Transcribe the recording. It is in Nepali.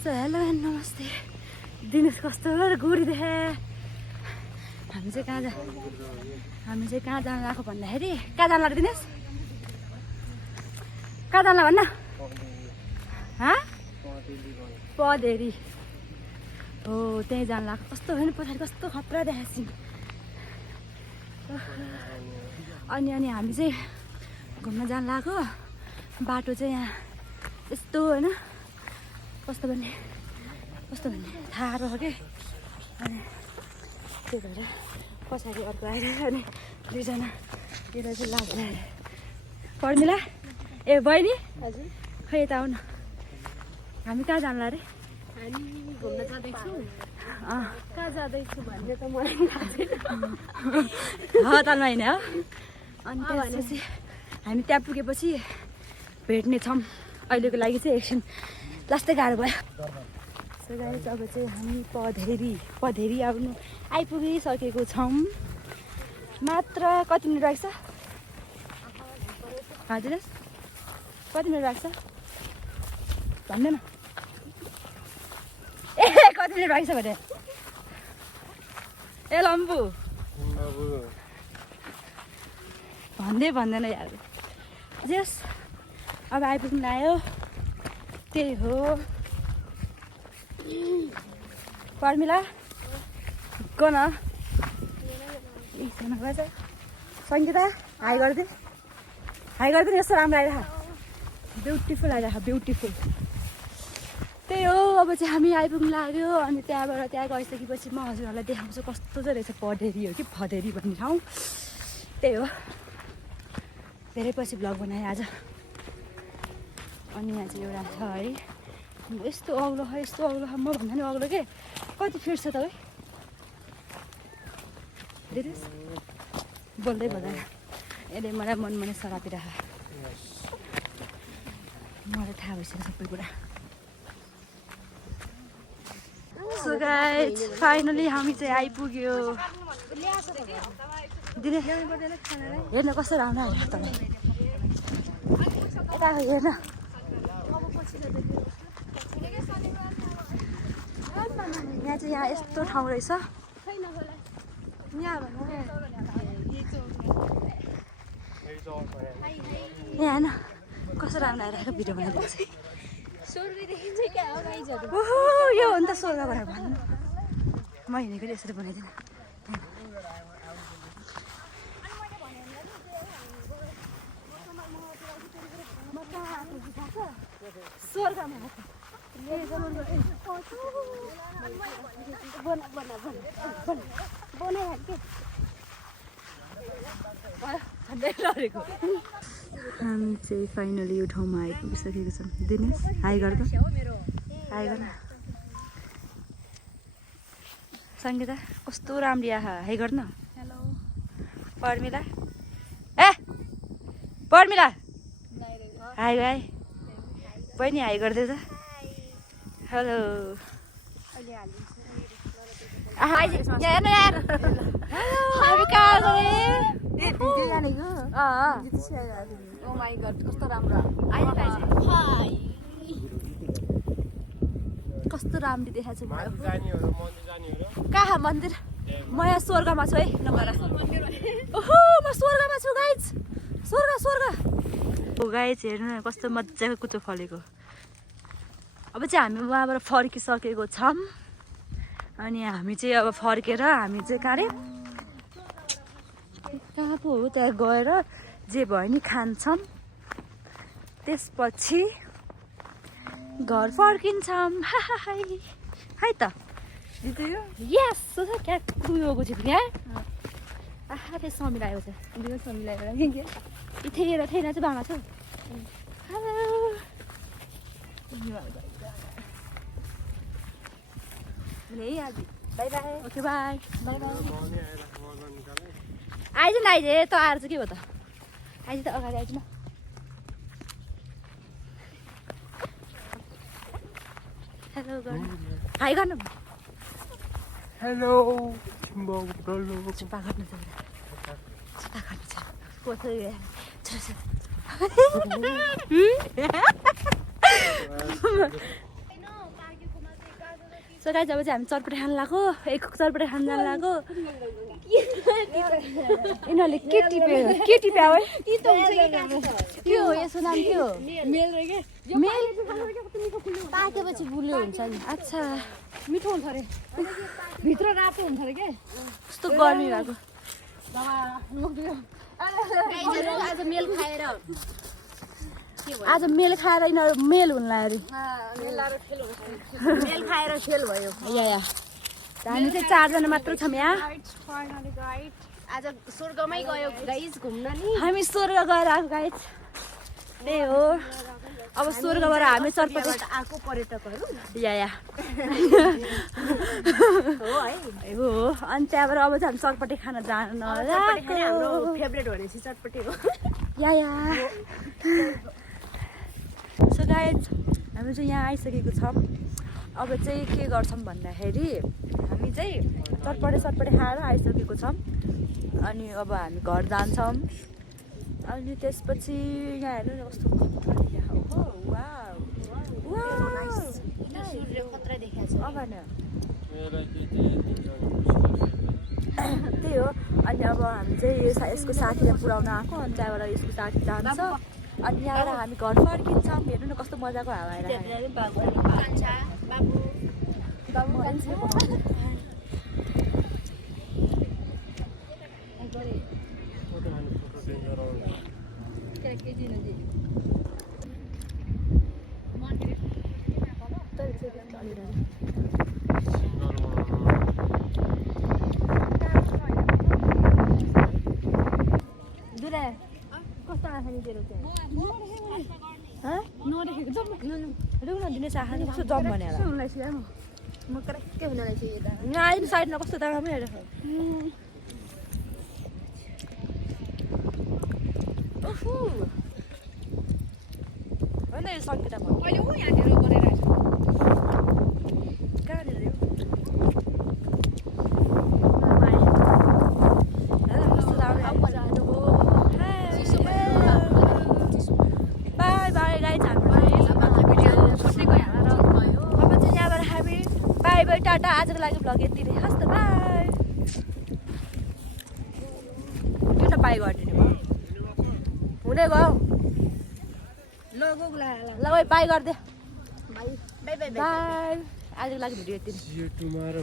हेलो एन्ड नमस्ते दिनेश कस्तो गोरी देखे हामी चाहिँ कहाँ जानु लाग्यो भन्दाखेरि कहाँ जानु लाग्यो दिनेश कहाँ जानु भन्न पदेरी हो त्यहीँ जानु लाग्यो कस्तो होइन पछाडि कस्तो खतरा देखाएको अनि हामी चाहिँ घुम्न जानु लाग्यो बाटो चाहिँ यहाँ यस्तो होइन कस्तो भन्ने थाहा रह्यो कि अनि त्यही भएर पछाडि अर्को आएर अनि दुईजना त्यसलाई चाहिँ लाग्छ पर्मिला ए बहिनी हजुर खै यता आउनु हामी कहाँ जान्ला अरे हामी घुम्न जाँदैछु कहाँ जाँदैछु भन्ने त मलाई हतालमा होइन हो अनि त्यसपछि हामी त्यहाँ पुगेपछि भेट्ने छौँ अहिलेको लागि चाहिँ एकछिन लास्टै गाह्रो भयो सो गाइस अब चाहिँ हामी पधेरी आउनु आइपुगिसकेको छौँ मात्र कति मिनट लाग्छ हजुर कति मिनट लाग्छ भन्दैन ए कति मिनट लाग्छ भने ए लम्बु भन्दैन यार जस अब आइपुग्नु आयो त्यही हो पर्मिला गो न सङ्गीता हाई गरिदिनु यस्तो राम्रो आइरह ब्युटिफुल ब्युटिफुल त्यही हो अब चाहिँ हामी आइपुग्नु लाग्यो अनि त्यहाँ गइसकेपछि म हजुरहरूलाई देखाउँछु कस्तो चाहिँ रहेछ पढेरी हो कि फदेरी भन्ने ठाउँ त्यही हो धेरै पछि भ्लग बनाएँ आज अनि यहाँ चाहिँ एउटा छ है यस्तो अग्लो म भन्दा नि अग्लो के कति फिट छ तपाईँ दिदी बोल्दै भन्दैन यसले मलाई मन सरापिरह मलाई थाहा भइसक्यो सबै कुरा सो गाइस फाइनली हामी चाहिँ आइपुग्यो दिदी हेर्न कस्तो राम्रो आयो तपाईँ यता हेर्न यहाँ यस्तो ठाउँ रहेछ यहाँ हेर्न कस्तो राम्रो आइरहेको भिडियो बनाइदिएको छ ओहो यो हो नि त स्वर्ग भनेर भन्नु म हिँडेको यसरी बनाइदिनु स्वर्गमा हामी चाहिँ फाइनली यो ठाउँमा आइपुगिसकेको छौँ दिनेश हाई गर्दा हाई गर्न सङ्गीता कस्तो राम्रो आहा हाई गर्न हेलो पर्मिला हाई बहिनी हाई गर्दै त हेलो कस्तो राम्रो कस्तो राम्रो देखाएको छ कहाँ मन्दिर म यहाँ स्वर्गमा छु है नगर ओहो म स्वर्गमा छु गाइज स्वर्ग गाइज हेर्नु न कस्तो मजाको कुचो फलेको अब चाहिँ हामी उहाँबाट फर्किसकेको छौँ अनि हामी चाहिँ अब फर्केर हामी चाहिँ कहाँ पो हो त्यहाँ गएर जे भयो नि खान्छौँ त्यसपछि घर फर्किन्छौँ है त यस क्या कुयोको छु क्या आहा त्यो समिलाएको छ समिलाएर इथेर चाहिँ बामा छ हेलो बाई ओके बाई आइज न आइज त आएर चाहिँ के हो त आइज त अगाडि आइज न हेलो गर्नु हाई गर्नु हेलो चिम्पा गर्नु छ सो गाइस अब चाहिँ हामी चटपटे खान लाग्यो एक चटपटे खान जान लाग्यो यिनीहरूले के टिप्यो है के हो यसको नाम के हो मेल रे के मेल पाकेपछि बुल्यो हुन्छ नि अच्छा मिठो हुन्छ अरे भित्र रातो हुन्छ अरे के कस्तो गर्मी भएको आज मेल खाएर आज मेल खाएर यिनीहरू मेल हुन लाग्यो मेल खाएर खेल भयो या हामी चाहिँ 4 जना मात्र छौँ यहाँ आज स्वर्गमै गयो गाइस घुम्न नि हामी स्वर्ग गएर आएको गाइस त्यही हो अब स्वर्गबाट हामी चटपटे आएको पर्यटकहरू या हो है हो अनि त्यहाँबाट अब चाहिँ हामी चटपटे खान जान चटपटे खाने हाम्रो फेभरेट भनेपछि चटपटे हो या सो गाइस हामी चाहिँ यहाँ आइसकेको छौँ अब चाहिँ के गर्छौँ भन्दाखेरि हामी चाहिँ चटपटे खाएर आइसकेको छौँ अनि अब हामी घर जान्छौँ अनि त्यसपछि यहाँ हेर्नु न कस्तो सूर्य खतरा देखाएको छ अब त्यही हो अनि अब हामी चाहिँ यसको साथीलाई पुऱ्याउन आएको अनि त्यहाँबाट यसको साथी जान्छ अनि यहाँबाट हामी घर फर्किन्छौँ हेर्नु न कस्तो मजाको हावा कस्तो आँखा नि तेरो नदेखेको जम्मा दिने चाहना कस्तो जम भनेर म के हुनलाई चाहिँ यता यहाँ आइदिनु साइडमा कस्तो दामी हेरेको होइन यो सङ्गीता अहिले हो यहाँनिर बनाइरहेको कहाँनिर यो कस्तो दामी बाई बाई गाइज हाम्रो अब चाहिँ यहाँबाट हामी बाई बाई टाटा आजको लागि भ्लग यति नै हस् त बाई किन बाई गरिदिनु भयो हुँदै गयो ल ल बाई गरिदे बाई बाई बाई बाई आजको लागि भिडियो यति नै See you tomorrow.